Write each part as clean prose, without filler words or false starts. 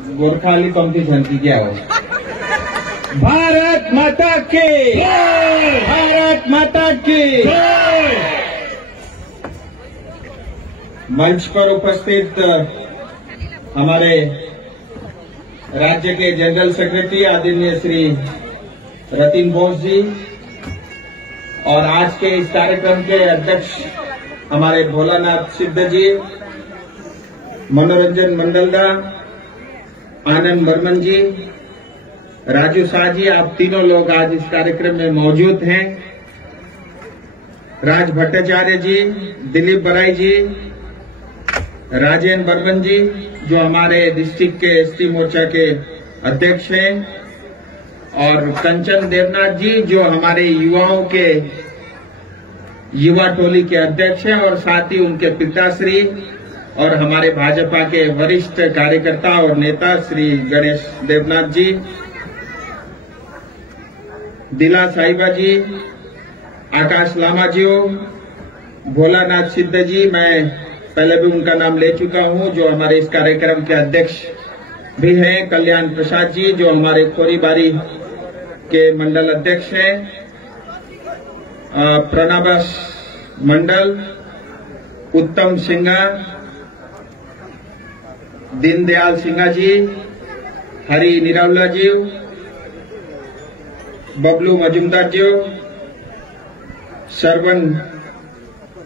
Gorkhali competition की क्या हो। भारत माता की, भारत माता की। मंच पर उपस्थित हमारे राज्य के जनरल सेक्रेटरी आदरणीय श्री रतिन बोस जी और आज के इस कार्यक्रम के अध्यक्ष हमारे भोलानाथ सिद्ध जी, मनोरंजन मंडलदा, आनंद बर्मन जी, राजू शाह जी, आप तीनों लोग आज इस कार्यक्रम में मौजूद हैं। राज भट्टाचार्य जी, दिलीप बराई जी, राजेंद्र बर्मन जी जो हमारे डिस्ट्रिक्ट के एसटी मोर्चा के अध्यक्ष हैं, और कंचन देवनाथ जी जो हमारे युवाओं के युवा टोली के अध्यक्ष हैं, और साथ ही उनके पिताश्री और हमारे भाजपा के वरिष्ठ कार्यकर्ता और नेता श्री गणेश देवनाथ जी, दिला साहिबा जी, आकाश लामा जी, भोलानाथ सिद्ध जी, मैं पहले भी उनका नाम ले चुका हूं, जो हमारे इस कार्यक्रम के अध्यक्ष भी हैं, कल्याण प्रसाद जी जो हमारे खोरीबारी के मंडल अध्यक्ष हैं, प्रणबस मंडल, उत्तम सिंघा, दीनदयाल सिंघा जी, हरि निरावला जी, बबलू मजुमदार जी, सरवन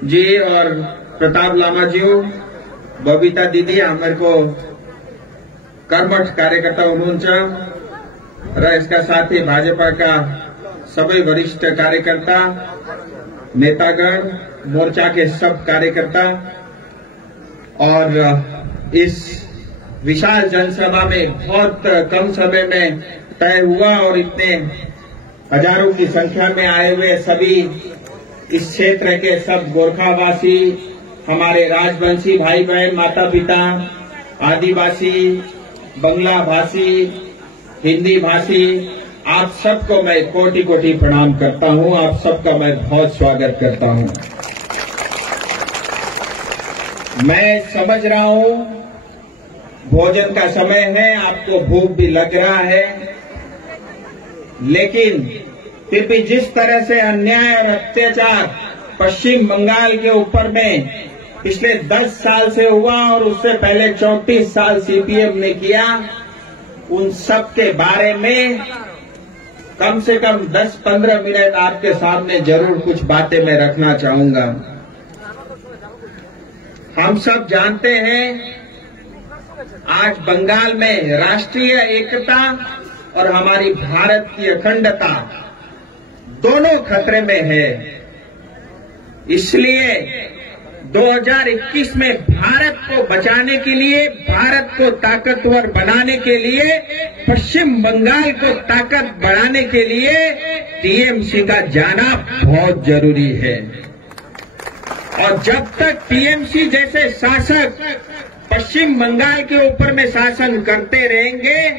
जी और प्रताप लामा जी, बबीता दीदी, हमारे को कर्मठ कार्यकर्ता उन्होंने और इसका साथ ही भाजपा का सभी वरिष्ठ कार्यकर्ता, नेतागण, मोर्चा के सब कार्यकर्ता, और इस विशाल जनसभा में बहुत कम समय में तय हुआ और इतने हजारों की संख्या में आए हुए सभी इस क्षेत्र के सब गोरखावासी, हमारे राजवंशी भाई बहन, माता पिता, आदिवासी, बंगला भाषी, हिंदी भाषी, आप सबको मैं कोटि कोटि प्रणाम करता हूं। आप सबका मैं बहुत स्वागत करता हूं। मैं समझ रहा हूं भोजन का समय है, आपको भूख भी लग रहा है, लेकिन फिर भी जिस तरह से अन्याय और अत्याचार पश्चिम बंगाल के ऊपर में पिछले 10 साल से हुआ और उससे पहले 34 साल सीपीएम ने किया, उन सब के बारे में कम से कम 10-15 मिनट आपके सामने जरूर कुछ बातें मैं रखना चाहूंगा। हम सब जानते हैं आज बंगाल में राष्ट्रीय एकता और हमारी भारत की अखंडता दोनों खतरे में है। इसलिए 2021 में भारत को बचाने के लिए, भारत को ताकतवर बनाने के लिए, पश्चिम बंगाल को ताकत बढ़ाने के लिए टीएमसी का जाना बहुत जरूरी है। और जब तक टीएमसी जैसे शासक पश्चिम बंगाल के ऊपर में शासन करते रहेंगे,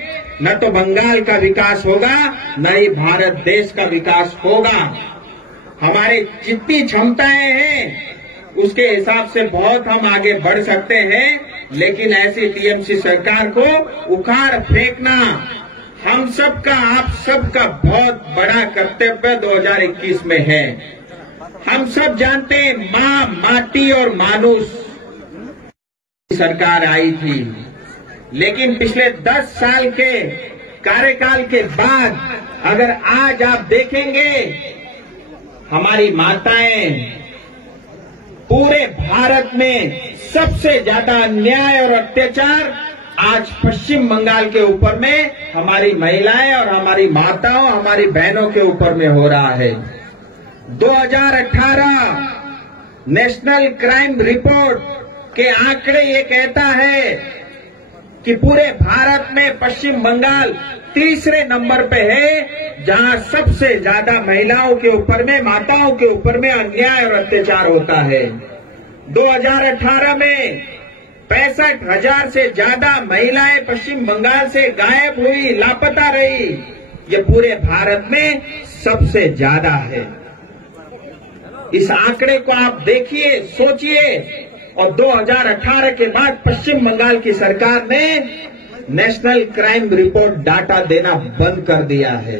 न तो बंगाल का विकास होगा, न ही भारत देश का विकास होगा। हमारे जितनी क्षमताएं हैं उसके हिसाब से बहुत हम आगे बढ़ सकते हैं, लेकिन ऐसी टीएमसी सरकार को उखाड़ फेंकना हम सबका, आप सबका बहुत बड़ा कर्तव्य 2021 में है। हम सब जानते हैं माँ, माटी और मानुष सरकार आई थी, लेकिन पिछले 10 साल के कार्यकाल के बाद अगर आज आप देखेंगे हमारी माताएं, पूरे भारत में सबसे ज्यादा अन्याय और अत्याचार आज पश्चिम बंगाल के ऊपर में हमारी महिलाएं और हमारी माताओं, हमारी बहनों के ऊपर में हो रहा है। 2018 नेशनल क्राइम रिपोर्ट के आंकड़े ये कहता है कि पूरे भारत में पश्चिम बंगाल तीसरे नंबर पे है, जहां सबसे ज्यादा महिलाओं के ऊपर में, माताओं के ऊपर में अन्याय और अत्याचार होता है। 2018 में 65,000 से ज्यादा महिलाएं पश्चिम बंगाल से गायब हुई, लापता रही। ये पूरे भारत में सबसे ज्यादा है। इस आंकड़े को आप देखिए, सोचिए। और 2018 के बाद पश्चिम बंगाल की सरकार ने नेशनल क्राइम रिपोर्ट डाटा देना बंद कर दिया है।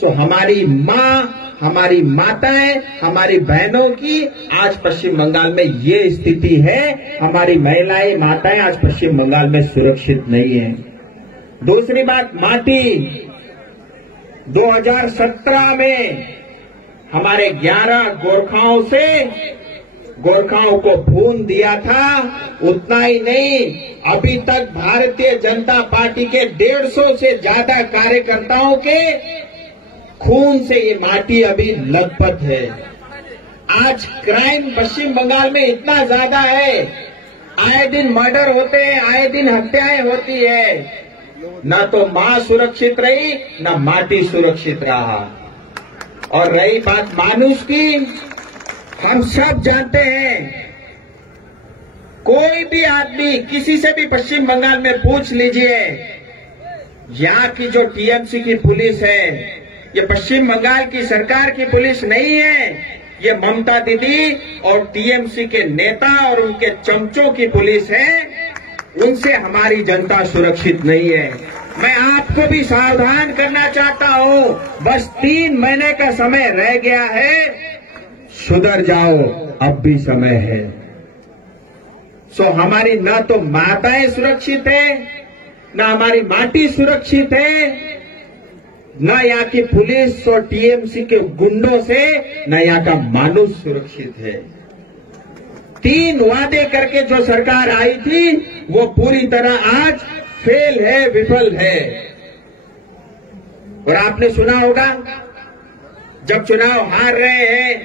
सो हमारी माँ, हमारी माताएं, हमारी बहनों की आज पश्चिम बंगाल में ये स्थिति है। हमारी महिलाएं, माताएं आज पश्चिम बंगाल में सुरक्षित नहीं है। दूसरी बात, माटी। 2017 में हमारे 11 गोरखाओं को खून दिया था। उतना ही नहीं, अभी तक भारतीय जनता पार्टी के 150 से ज्यादा कार्यकर्ताओं के खून से ये माटी अभी लथपथ है। आज क्राइम पश्चिम बंगाल में इतना ज्यादा है, आए दिन मर्डर होते हैं, आए दिन हत्याएं होती है। न तो मां सुरक्षित रही, न माटी सुरक्षित रहा। और रही बात मानुष की, हम सब जानते हैं, कोई भी आदमी किसी से भी पश्चिम बंगाल में पूछ लीजिए, यहाँ की जो टीएमसी की पुलिस है, ये पश्चिम बंगाल की सरकार की पुलिस नहीं है, ये ममता दीदी और टीएमसी के नेता और उनके चमचों की पुलिस है। उनसे हमारी जनता सुरक्षित नहीं है। मैं आपको भी सावधान करना चाहता हूं, बस 3 महीने का समय रह गया है, सुधर जाओ, अब भी समय है। सो हमारी न तो माताएं सुरक्षित है, न हमारी माटी सुरक्षित है, न यहाँ की पुलिस और टीएमसी के गुंडों से न यहाँ का मानुष सुरक्षित है। 3 वादे करके जो सरकार आई थी वो पूरी तरह आज फेल है, विफल है। और आपने सुना होगा, जब चुनाव हार रहे हैं,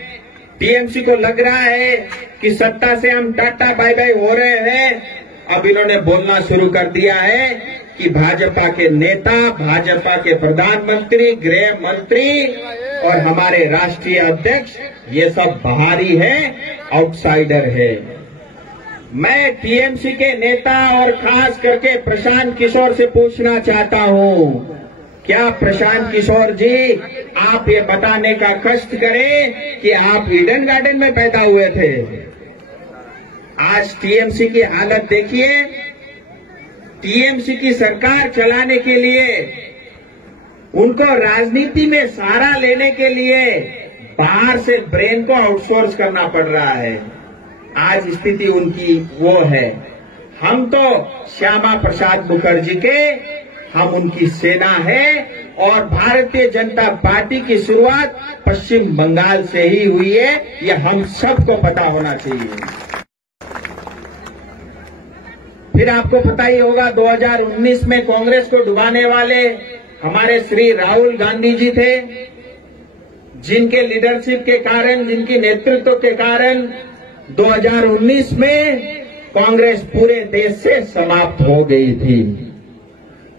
टीएमसी को लग रहा है कि सत्ता से हम टाटा बाय बाय हो रहे हैं, अब इन्होंने बोलना शुरू कर दिया है कि भाजपा के नेता, भाजपा के प्रधानमंत्री, गृह मंत्री और हमारे राष्ट्रीय अध्यक्ष ये सब बाहरी है, आउटसाइडर है। मैं टीएमसी के नेता और खास करके प्रशांत किशोर से पूछना चाहता हूं, क्या प्रशांत किशोर जी आप ये बताने का कष्ट करें कि आप ईडन गार्डन में पैदा हुए थे? आज टीएमसी की हालत देखिए। टीएमसी की सरकार चलाने के लिए, उनको राजनीति में सहारा लेने के लिए बाहर से ब्रेन को आउटसोर्स करना पड़ रहा है। आज स्थिति उनकी वो है। हम तो श्यामा प्रसाद मुखर्जी के, हम उनकी सेना है और भारतीय जनता पार्टी की शुरुआत पश्चिम बंगाल से ही हुई है, ये हम सबको पता होना चाहिए। फिर आपको पता ही होगा 2019 में कांग्रेस को डुबाने वाले हमारे श्री राहुल गांधी जी थे, जिनके लीडरशिप के कारण, जिनकी नेतृत्व के कारण 2019 में कांग्रेस पूरे देश से समाप्त हो गई थी।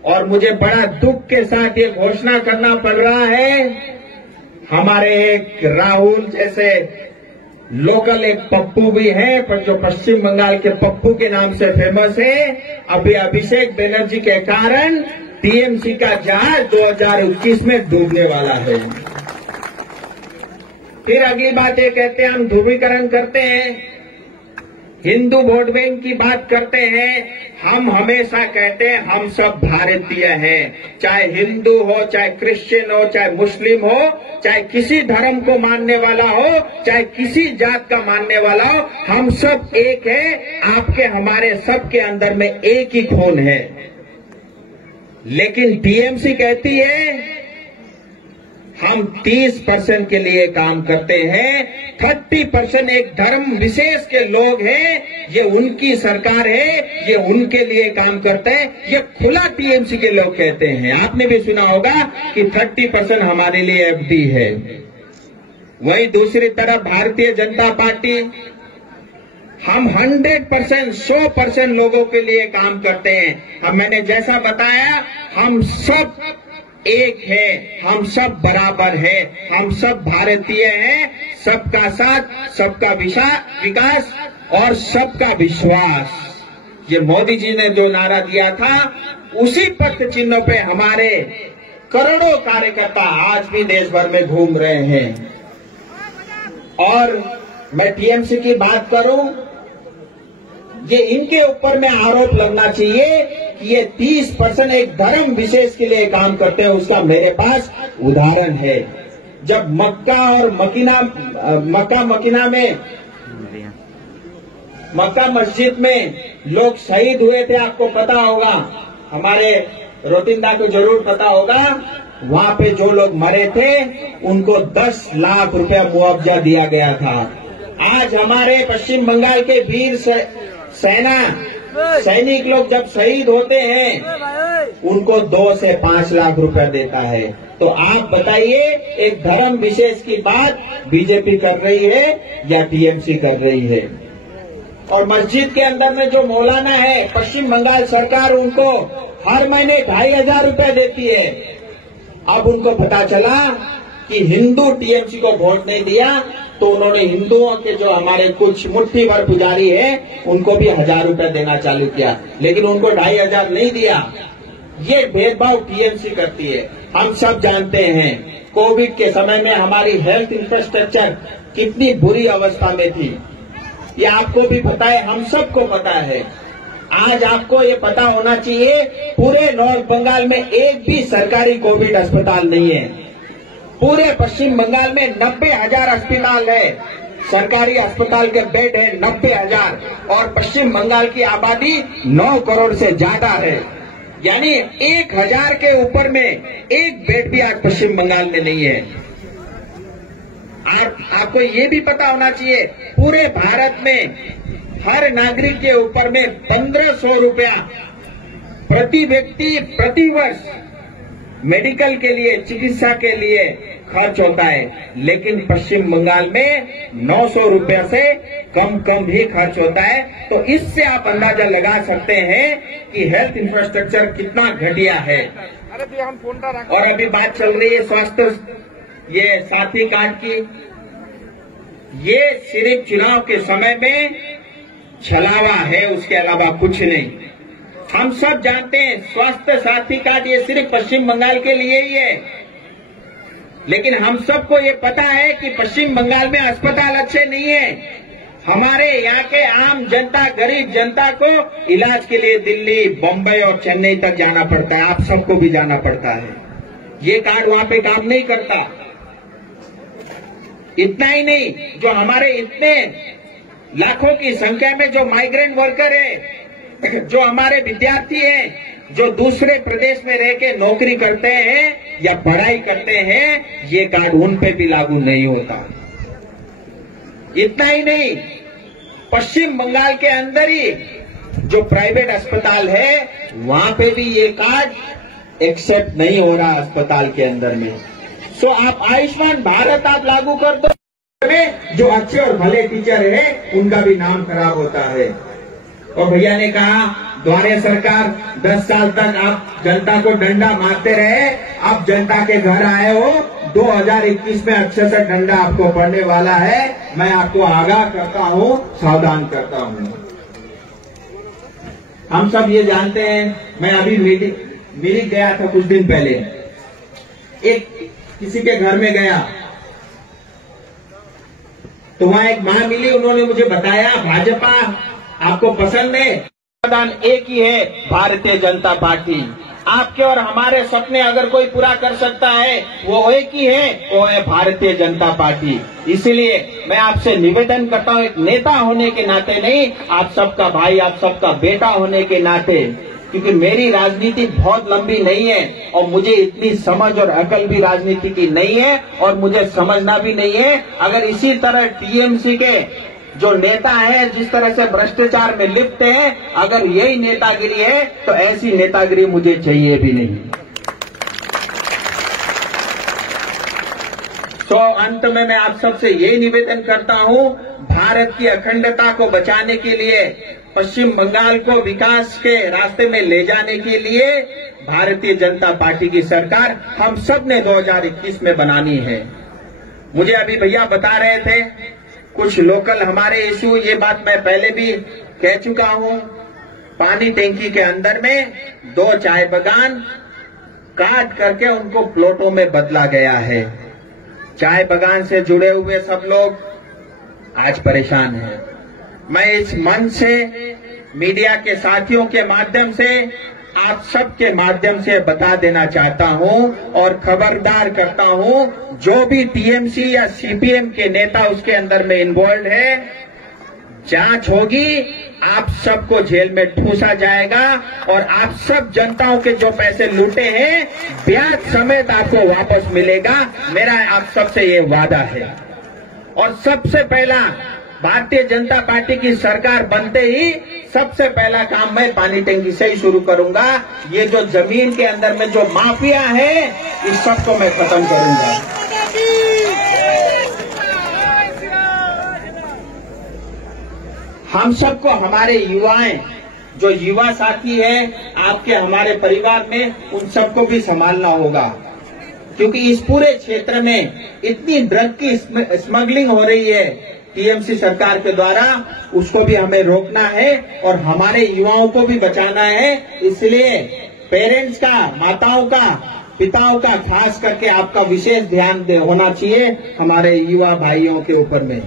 और मुझे बड़ा दुख के साथ ये घोषणा करना पड़ रहा है, हमारे एक राहुल जैसे लोकल एक पप्पू भी है, पर जो पश्चिम बंगाल के पप्पू के नाम से फेमस है, अभी अभिषेक बनर्जी के कारण टीएमसी का जहाज 2021 में डूबने वाला है। फिर अगली बात ये कहते हैं, हम ध्रुवीकरण करते हैं, हिंदू वोट बैंक की बात करते हैं। हम हमेशा कहते हैं हम सब भारतीय हैं, चाहे हिंदू हो, चाहे क्रिश्चियन हो, चाहे मुस्लिम हो, चाहे किसी धर्म को मानने वाला हो, चाहे किसी जात का मानने वाला हो, हम सब एक है। आपके हमारे सबके अंदर में एक ही खून है। लेकिन टीएमसी कहती है हम 30% के लिए काम करते हैं, 30% एक धर्म विशेष के लोग हैं, ये उनकी सरकार है, ये उनके लिए काम करते हैं। ये खुला टीएमसी के लोग कहते हैं। आपने भी सुना होगा कि 30% हमारे लिए एफडी है। वहीं दूसरी तरफ भारतीय जनता पार्टी, हम 100%, 100% लोगों के लिए काम करते हैं। हम, मैंने जैसा बताया, हम सब एक है, हम सब बराबर है, हम सब भारतीय हैं। सबका साथ, सबका विकास और सबका विश्वास, ये मोदी जी ने जो नारा दिया था, उसी पथ चिन्हों पे हमारे करोड़ों कार्यकर्ता आज भी देश भर में घूम रहे हैं। और मैं टीएमसी की बात करूं, ये इनके ऊपर में आरोप लगना चाहिए कि ये 30% एक धर्म विशेष के लिए काम करते हैं, उसका मेरे पास उदाहरण है। जब मक्का मस्जिद में लोग शहीद हुए थे, आपको पता होगा, हमारे रोटिंदा को जरूर पता होगा, वहां पे जो लोग मरे थे उनको 10 लाख रुपया मुआवजा दिया गया था। आज हमारे पश्चिम बंगाल के वीर सैनिक लोग जब शहीद होते हैं उनको 2 से 5 लाख रुपया देता है। तो आप बताइए, एक धर्म विशेष की बात बीजेपी कर रही है या टीएमसी कर रही है? और मस्जिद के अंदर में जो मौलाना है, पश्चिम बंगाल सरकार उनको हर महीने 2,500 रुपया देती है। अब उनको पता चला कि हिंदू टीएमसी को वोट नहीं दिया, तो उन्होंने हिंदुओं के जो हमारे कुछ मुट्ठी भर पुजारी है उनको भी 1,000 रुपया देना चालू किया, लेकिन उनको 2,500 नहीं दिया। ये भेदभाव टीएमसी करती है। हम सब जानते हैं कोविड के समय में हमारी हेल्थ इंफ्रास्ट्रक्चर कितनी बुरी अवस्था में थी, ये आपको भी पता है, हम सबको पता है। आज आपको ये पता होना चाहिए, पूरे नॉर्थ बंगाल में एक भी सरकारी कोविड अस्पताल नहीं है। पूरे पश्चिम बंगाल में 90,000 अस्पताल है, सरकारी अस्पताल के बेड है 90,000, और पश्चिम बंगाल की आबादी 9 करोड़ से ज्यादा है, यानी 1,000 के ऊपर में एक बेड भी आज पश्चिम बंगाल में नहीं है। आपको ये भी पता होना चाहिए, पूरे भारत में हर नागरिक के ऊपर में 1,500 रुपया प्रति व्यक्ति प्रति वर्ष मेडिकल के लिए, चिकित्सा के लिए खर्च होता है, लेकिन पश्चिम बंगाल में 900 रुपया से कम ही खर्च होता है। तो इससे आप अंदाजा लगा सकते हैं कि हेल्थ इंफ्रास्ट्रक्चर कितना घटिया है। और अभी बात चल रही है स्वास्थ्य ये साथी कार्ड की, ये सिर्फ चुनाव के समय में छलावा है, उसके अलावा कुछ नहीं। हम सब जानते हैं स्वास्थ्य साथी कार्ड ये सिर्फ पश्चिम बंगाल के लिए ही है, लेकिन हम सबको ये पता है कि पश्चिम बंगाल में अस्पताल अच्छे नहीं है। हमारे यहाँ के आम जनता, गरीब जनता को इलाज के लिए दिल्ली, बम्बई और चेन्नई तक जाना पड़ता है, आप सबको भी जाना पड़ता है। ये कार्ड वहां पे काम नहीं करता। इतना ही नहीं, जो हमारे इतने लाखों की संख्या में जो माइग्रेंट वर्कर है, जो हमारे विद्यार्थी हैं, जो दूसरे प्रदेश में रह के नौकरी करते हैं या पढ़ाई करते हैं, ये कार्ड उन पे भी लागू नहीं होता। इतना ही नहीं, पश्चिम बंगाल के अंदर ही जो प्राइवेट अस्पताल है वहां पे भी ये कार्ड एक्सेप्ट नहीं हो रहा अस्पताल के अंदर में। सो आप आयुष्मान भारत आप लागू कर दो, जो अच्छे और भले टीचर है उनका भी नाम खराब होता है। और भैया ने कहा द्वारे सरकार 10 साल तक आप जनता को डंडा मारते रहे, अब जनता के घर आए हो, 2021 में अच्छे से डंडा आपको पड़ने वाला है। मैं आपको आगाह करता हूं, सावधान करता हूं। हम सब ये जानते हैं, मैं अभी मीटिंग गया था कुछ दिन पहले, एक किसी के घर में गया तो वहां एक मां मिली, उन्होंने मुझे बताया भाजपा आपको पसंद है, समाधान एक ही है, भारतीय जनता पार्टी। आपके और हमारे सपने अगर कोई पूरा कर सकता है वो एक ही है, वो है भारतीय जनता पार्टी। इसलिए मैं आपसे निवेदन करता हूं, एक नेता होने के नाते नहीं, आप सबका भाई, आप सबका बेटा होने के नाते, क्योंकि मेरी राजनीति बहुत लंबी नहीं है और मुझे इतनी समझ और अकल भी राजनीति की नहीं है और मुझे समझना भी नहीं है। अगर इसी तरह टीएमसी के जो नेता है जिस तरह से भ्रष्टाचार में लिप्त है, अगर यही नेतागिरी है तो ऐसी नेतागिरी मुझे चाहिए भी नहीं। तो अंत में मैं आप सबसे यही निवेदन करता हूं, भारत की अखंडता को बचाने के लिए, पश्चिम बंगाल को विकास के रास्ते में ले जाने के लिए भारतीय जनता पार्टी की सरकार हम सब ने 2021 में बनानी है। मुझे अभी भैया बता रहे थे कुछ लोकल हमारे इश्यू, ये बात मैं पहले भी कह चुका हूं। पानी टैंकी के अंदर में 2 चाय बागान काट करके उनको प्लॉटों में बदला गया है। चाय बागान से जुड़े हुए सब लोग आज परेशान हैं। मैं इस मंच से मीडिया के साथियों के माध्यम से आप सबके माध्यम से बता देना चाहता हूं और खबरदार करता हूं, जो भी टीएमसी या सीपीएम के नेता उसके अंदर में इन्वॉल्व है, जांच होगी, आप सबको जेल में ठूसा जाएगा और आप सब जनताओं के जो पैसे लूटे हैं ब्याज समेत आपको वापस मिलेगा। मेरा आप सबसे ये वादा है। और सबसे पहला भारतीय जनता पार्टी की सरकार बनते ही सबसे पहला काम मैं पानी टंकी से ही शुरू करूंगा। ये जो जमीन के अंदर में जो माफिया है, इस सबको मैं खत्म करूंगा। हम सबको, हमारे युवाएं, जो युवा साथी हैं आपके, हमारे परिवार में, उन सबको भी संभालना होगा, क्योंकि इस पूरे क्षेत्र में इतनी ड्रग की स्मगलिंग हो रही है टीएमसी सरकार के द्वारा, उसको भी हमें रोकना है और हमारे युवाओं को भी बचाना है। इसलिए पेरेंट्स का, माताओं का, पिताओं का खास करके आपका विशेष ध्यान होना चाहिए हमारे युवा भाइयों के ऊपर में।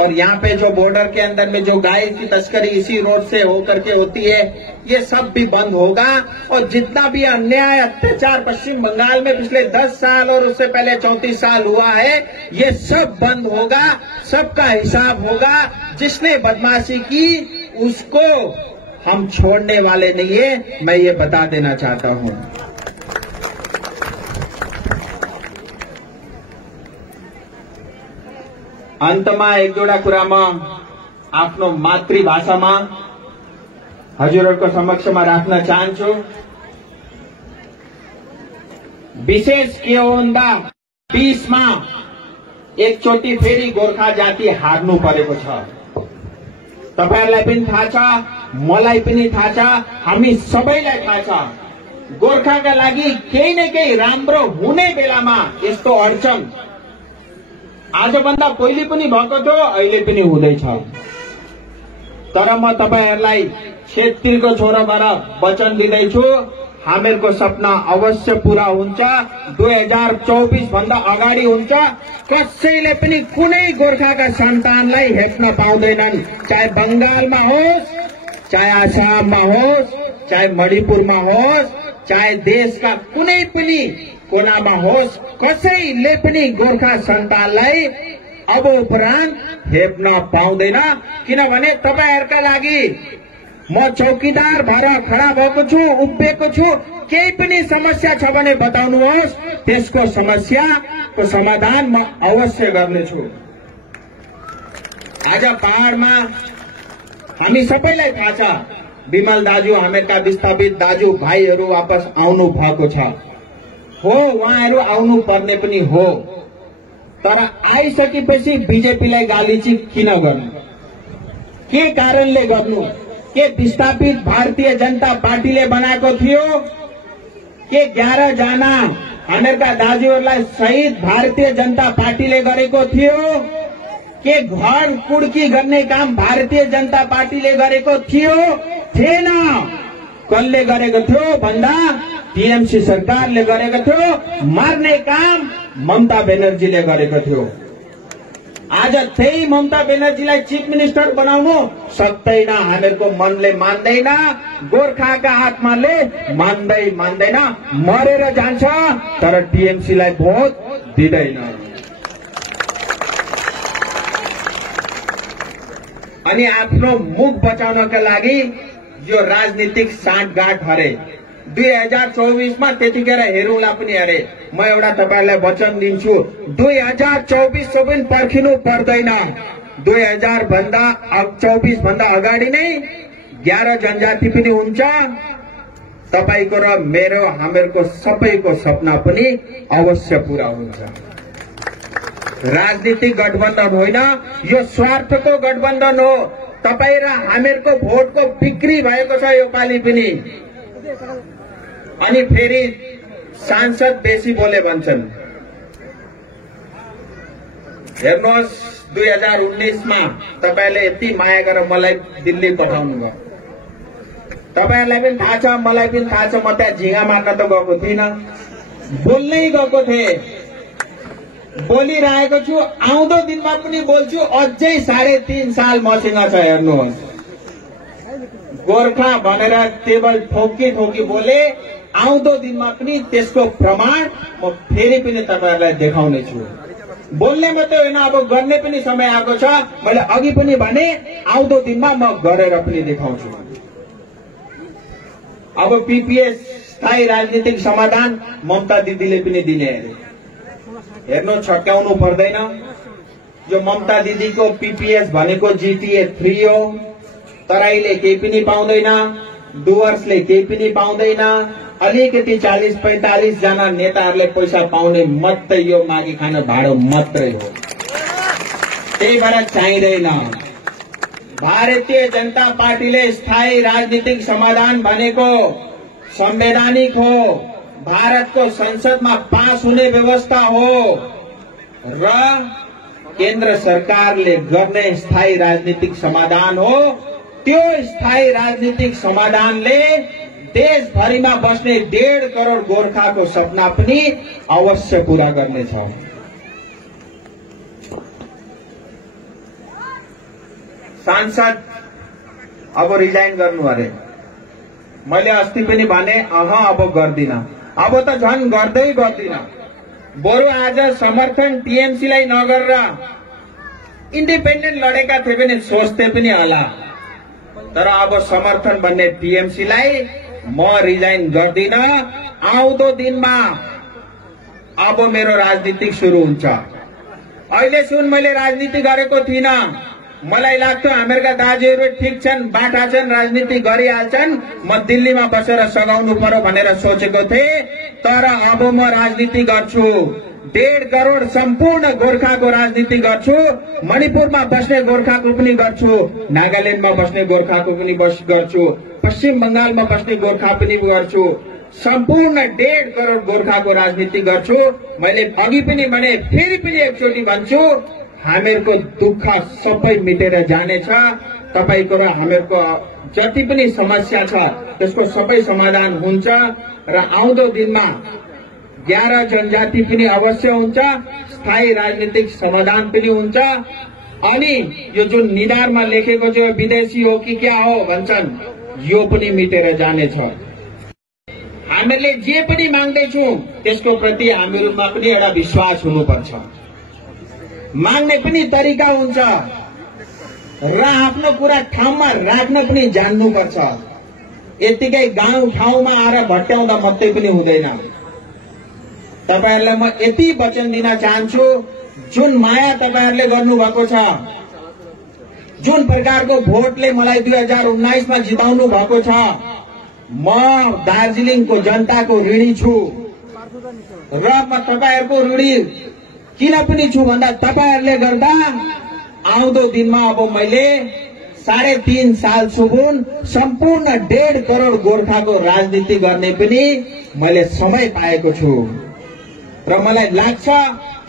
और यहाँ पे जो बॉर्डर के अंदर में जो गाय की तस्करी इसी रोड से होकर के होती है, ये सब भी बंद होगा। और जितना भी अन्याय, अत्याचार पश्चिम बंगाल में पिछले 10 साल और उससे पहले 34 साल हुआ है, ये सब बंद होगा, सबका हिसाब होगा। जिसने बदमाशी की उसको हम छोड़ने वाले नहीं है, मैं ये बता देना चाहता हूँ। अंतमा एक जोड़ा कुरामा आफ्नो मातृभाषामा हजुरहरूको समक्षमा राख्न चाहन्छु। विशेष के हो भन्दा 20 मा एकचोटि फेरि गोर्खा जाति हार्नु परेको छ। तपाईहरुलाई पनि थाहा छ, मलाई पनि थाहा छ, हामी सबैलाई थाहा छ। गोर्खाका लागि केही न केही राम्रो हुने बेलामा यस्तो अडचन आजभन्दा पहिले पनि भएको थियो, अहिले पनि हुँदैछ। तर म तपाईहरुलाई क्षेत्रीको छोराबाट वचन दिँदैछु, हामीहरूको सपना अवश्य पूरा हुन्छ। 2024 भन्दा अगाडि हुन्छ। कसैले पनि कुनै गोर्खाका सन्तानलाई हेप्न पाउँदैनन्, चाहे बंगालमा होस्, चाहे आसाममा होस्, चाहे मणिपुरमा होस्, चाहे देशका कुनै पनि कोनामा होस्, कसैले पनि गोर्खा सन्तानलाई अब उपरान्त हेप्न पाउँदैन। किनभने तपाईहरुका लागि म चौकीदार भएर खडा भएको छु, उभिएको छु। केही पनि समस्या छ भने बताउनुहोस्, त्यसको समस्याको समाधान म अवश्य गर्नेछु। आज पहाडमा हामी सबैलाई थाहा छ, विमल दाजु, हामीका विस्थापित दाजु भाइहरू वापस आउनु भएको छ। हो, उहाँहरू आउनु पर्ने पनि हो, तर आइसकेपछि बीजेपीलाई गाली चाहिँ किन गर्नु? के कारणले गर्नु? के विस्थापित भारतीय जनता पार्टीले बनाएको थियो? के 11 जना हामीहरूका दाजुहरूलाई शहीद भारतीय जनता पार्टीले गरेको थियो? के घर कुड्की गर्ने काम भारतीय जनता पार्टीले गरेको थियो? थिएन। कसले गरेको थियो भन्दा टीएमसी सरकारले गरेको थियो। मार्ने काम ममता बेनर्जीले गरेको थियो। आज त्यही ममता बेनर्जीलाई चीफ मिनिस्टर बनाउनु सक्दैन। हामीहरूको मनले मान्दैन, गोर्खाका आत्माले मान्दैन, मरेर जान्छ, तर टीएमसीलाई भोट दिँदैन। अनि आफ्नो मुख बचाउनका लागि यो राजनीतिक साँठगाँठ हरे 2024 मा त्यतिखेर हेरौँला पनि अरे। म एउटा तपाईलाई वचन दिन्छु, 2024 पनि पर्खिनु पर्दैन। 2024 भन्दा अगाडि नै 11 जनजाति पनि हुन्छ। तपाईको र मेरो, हामीहरूको सबैको सपना पनि अवश्य पूरा हुन्छ। राजनीतिक गठबन्धन होइन, यो स्वार्थको गठबन्धन हो। तपाई र हामीहरूको भोटको बिक्री भएको छ यो पालि पनि। अनि फेरि सांसद बेसी बोले भन्छन्। हेर्नुहोस्, 2019 मा तपाईले यति माया गरेर मलाई दिल्ली पठाउनु भयो। तपाईहरुलाई पनि थाहा छ, मलाई पनि थाहा छ, म त्यहाँ झिंगा मार्न त गएको थिइनँ, बोल्नै गएको थिएँ। बोलिरहेको छु, आउँदो दिनमा पनि बोल्छु। अझै 3.5 साल मसँग छ। हेर्नुहोस्, गोर्खा भनेर टेबल ठोकी ठोकी बोले, आउँदो दिनमा पनि त्यसको प्रमाण म फेरि पनि तपाईहरुलाई देखाउने छु। बोल्ने मात्रै होइन, अब गर्ने पनि समय आएको छ। मैले अघि पनि भने आउँदो दिनमा म गरेर पनि देखाउँछु। अब पीपीएस स्थायी राजनीतिक समाधान ममता दिदीले पनि दिने अरे। हेर्नु, छट्याउनु पर्दैन। जो ममता दिदीको पीपीएस भनेको जीटीए 3 हो। तराईले केही पनि पाउँदैन, डुवर्सले केही पनि पाउँदैन। अलिकति 40-45 जना नेताहरूले पैसा पाउने मात्रै यो मागी खाने भाडो मात्रै हो। त्यही भएर चाहिँदैन। भारतीय जनता पार्टीले स्थायी राजनीतिक समाधान भनेको संवैधानिक हो, भारतको संसदमा पास हुने व्यवस्था हो र केन्द्र सरकारले गर्ने स्थायी राजनीतिक समाधान हो। त्यो स्थायी राजनीतिक समाधानले देशभरिमा बस्ने 1.5 करोड़ गोर्खाको सपना पनि अवश्य पूरा गर्नेछ। सांसद अब रिजाइन गर्नु अरे। मैले अस्ति पनि भने अब गर्दिन। अब त झन् गर्दै गर्दिन। बरु आज समर्थन टीएमसीलाई नगरेर इन्डिपेन्डेन्ट लडेका थिए पनि सोच्थे पनि होला। तर अब समर्थन भन्ने टीएमसीलाई म रिजाइन गर्दिन। आउँदो दिनमा अब मेरो राजनीति सुरु हुन्छ। अहिलेसम्म मैले राजनीति गरेको थिइन। मलाई लाग्थ्यो हामीहरुका दाजुहरू ठीक छन्, बाठा छन्, राजनीति गरिहाल्छन्, म दिल्लीमा बसेर सघाउनु पर्यो भनेर सोचेको थिएँ। तर अब म राजनीति गर्छु। 1.5 करोड़ सम्पूर्ण गोर्खाको राजनीति गर्छु। मणिपुरमा बस्ने गोर्खाको पनि गर्छु, नागाल्यान्डमा बस्ने गोर्खाको पनि गर्छु, पश्चिम बंगालमा बस्ने गोर्खा पनि गर्छु। सम्पूर्ण 1.5 करोड़ गोर्खाको राजनीति गर्छु। मैले अघि पनि भने, फेरि पनि एकचोटि भन्छु, हामीहरुको दुःख सबै मिटेर जानेछ। तपाईको र हामीहरुको जति पनि समस्या छ त्यसको सबै समाधान हुन्छ र आउँदो दिनमा 11 जनजाति पनि अवश्य हुन्छ, स्थायी राजनीतिक समाधान पनि हुन्छ। अनि यो जुन निधारमा लेखेको जो विदेशी हो कि क्या हो भन्छन्, यो पनि मिटेर जानेछ। हामीले जे पनि माग्दैछौं त्यसको प्रति हामीहरुमा पनि एउटा विश्वास हुनुपर्छ। माग्ने पनि तरिका हुन्छ र आफ्नो कुरा ठाउँमा राख्न पनि जान्नुपर्छ। यतिकै गाउँ ठाउँमा आएर भट्याउँदा मात्रै पनि हुँदैन। तपाईहरुलाई म यति वचन दिन चाहन्छु, जुन माया तपाईहरुले गर्नुभएको छ, जुन प्रकारको भोटले मलाई 2019 मा जिताउनु भएको छ, म दार्जिलिङको जनताको ऋणी छु र म तपाईहरुको ऋणी किन पनि छु भन्दा तपाईहरुले गर्दा आउँदो दिनमा अब मैले 3.5 सालसम्म सम्पूर्ण 1.5 करोड़ गोर्खाको राजनीति गर्ने पनि मैले समय पाएको छु र मलाई लाग्छ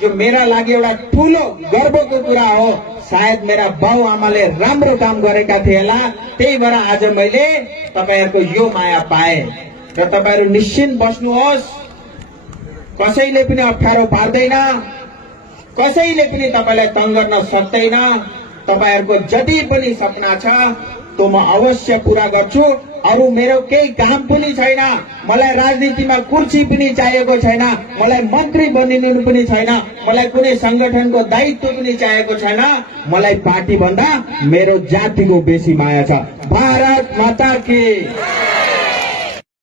यो मेरा लागि एउटा ठूलो गर्वको कुरा हो। सायद मेरा बाउ आमाले राम्रो काम गरेका थिए होला, त्यही भएर आज मैले तपाईहरुको यो माया पाए र तपाईहरु निश्चिन्त बस्नुहोस्। कसैले पनि अप्ठ्यारो पार्दैन, कसैले पनि तपाईलाई तंग गर्न सक्दैन। तपाईहरुको जति पनि सपना छ त्यो म अवश्य पूरा गर्छु। अरु मेरो केही काम पनि छैन। मलाई राजनीतिमा कुर्सी पनि चाहिएको छैन, मलाई मन्त्री बनिनु पनि छैन, मलाई कुनै संगठनको दायित्व पनि चाहिएको छैन। मलाई पार्टी भन्दा मेरो जातिको बेसी माया छ। भारत माता की